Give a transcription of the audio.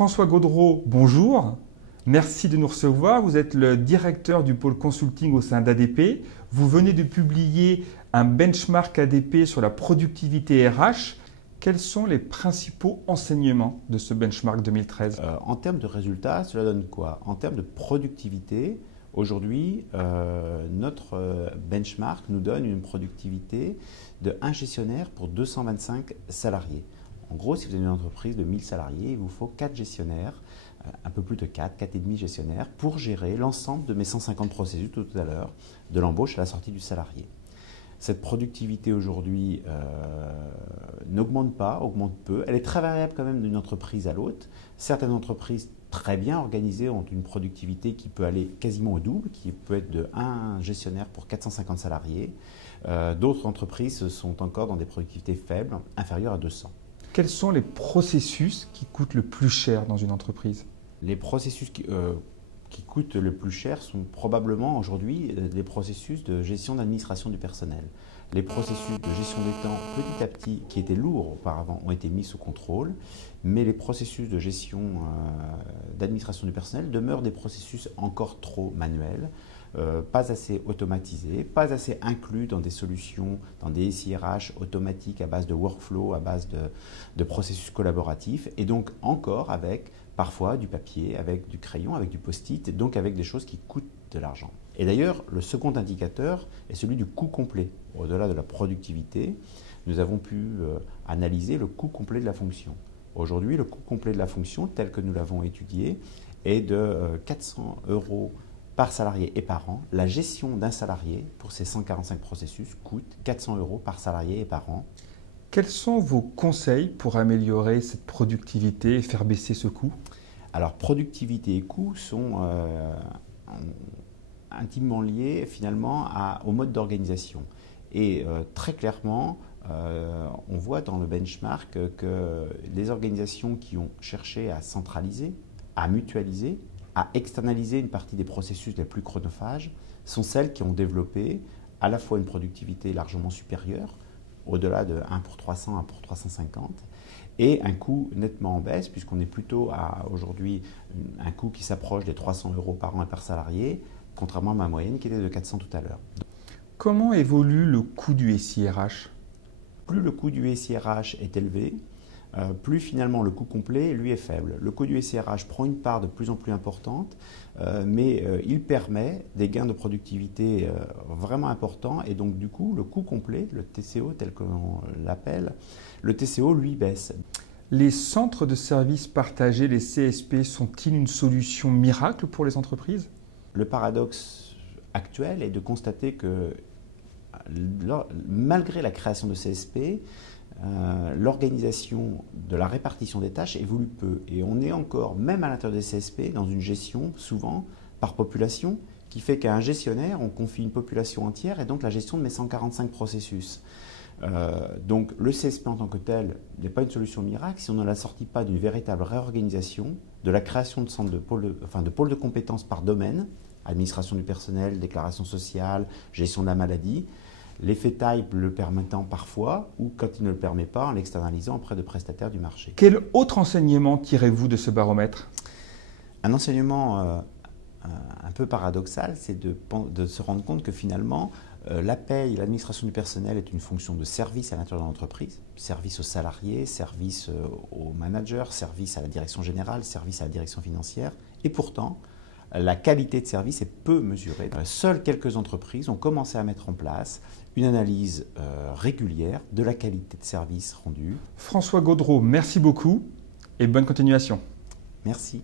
François Gaudreau, bonjour. Merci de nous recevoir. Vous êtes le directeur du pôle consulting au sein d'ADP. Vous venez de publier un benchmark ADP sur la productivité RH. Quels sont les principaux enseignements de ce benchmark 2013 ? En termes de résultats, cela donne quoi? En termes de productivité, aujourd'hui, notre benchmark nous donne une productivité de 1 gestionnaire pour 225 salariés. En gros, si vous avez une entreprise de 1000 salariés, il vous faut 4 gestionnaires, un peu plus de 4,5 gestionnaires, pour gérer l'ensemble de mes 150 processus tout à l'heure, de l'embauche à la sortie du salarié. Cette productivité aujourd'hui n'augmente pas, augmente peu. Elle est très variable quand même d'une entreprise à l'autre. Certaines entreprises très bien organisées ont une productivité qui peut aller quasiment au double, qui peut être de 1 gestionnaire pour 450 salariés. D'autres entreprises sont encore dans des productivités faibles, inférieures à 200. Quels sont les processus qui coûtent le plus cher dans une entreprise ? Les processus qui coûtent le plus cher sont probablement aujourd'hui des processus de gestion d'administration du personnel. Les processus de gestion des temps, petit à petit, qui étaient lourds auparavant, ont été mis sous contrôle, mais les processus de gestion d'administration du personnel demeurent des processus encore trop manuels, pas assez automatisés, pas assez inclus dans des solutions, dans des SIRH automatiques à base de workflow, à base de processus collaboratifs, et donc encore avec parfois du papier, avec du crayon, avec du post-it, et donc avec des choses qui coûtent de l'argent. Et d'ailleurs, le second indicateur est celui du coût complet. Au-delà de la productivité, nous avons pu analyser le coût complet de la fonction. Aujourd'hui, le coût complet de la fonction, tel que nous l'avons étudié, est de 400 € par salarié et par an. La gestion d'un salarié pour ces 145 processus coûte 400 € par salarié et par an. Quels sont vos conseils pour améliorer cette productivité et faire baisser ce coût ? Alors, productivité et coût sont intimement liés finalement au mode d'organisation. Et très clairement, on voit dans le benchmark que les organisations qui ont cherché à centraliser, à mutualiser, à externaliser une partie des processus les plus chronophages sont celles qui ont développé à la fois une productivité largement supérieure, au-delà de 1 pour 300, 1 pour 350, et un coût nettement en baisse, puisqu'on est plutôt à aujourd'hui un coût qui s'approche des 300 € par an et par salarié, contrairement à ma moyenne qui était de 400 tout à l'heure. Comment évolue le coût du SIRH ? Plus le coût du SIRH est élevé, plus finalement le coût complet, lui, est faible. Le coût du SIRH prend une part de plus en plus importante, mais il permet des gains de productivité vraiment importants, et donc du coup, le coût complet, le TCO tel que l'on l'appelle, le TCO, lui, baisse. Les centres de services partagés, les CSP, sont-ils une solution miracle pour les entreprises ? Le paradoxe actuel est de constater que malgré la création de CSP, l'organisation de la répartition des tâches évolue peu. Et on est encore, même à l'intérieur des CSP, dans une gestion souvent par population, qui fait qu'à un gestionnaire, on confie une population entière et donc la gestion de mes 145 processus. Donc le CSP en tant que tel n'est pas une solution miracle si on ne l'assortit pas d'une véritable réorganisation, de la création de centres de pôles de compétences par domaine, administration du personnel, déclaration sociale, gestion de la maladie, l'effet taille le permettant parfois, ou quand il ne le permet pas, en l'externalisant auprès de prestataires du marché. Quel autre enseignement tirez-vous de ce baromètre ? Un enseignement un peu paradoxal, c'est de se rendre compte que finalement, la paye, l'administration du personnel est une fonction de service à l'intérieur de l'entreprise, service aux salariés, service aux managers, service à la direction générale, service à la direction financière, et pourtant, la qualité de service est peu mesurée. Seules quelques entreprises ont commencé à mettre en place une analyse régulière de la qualité de service rendue. François Gaudreau, merci beaucoup et bonne continuation. Merci.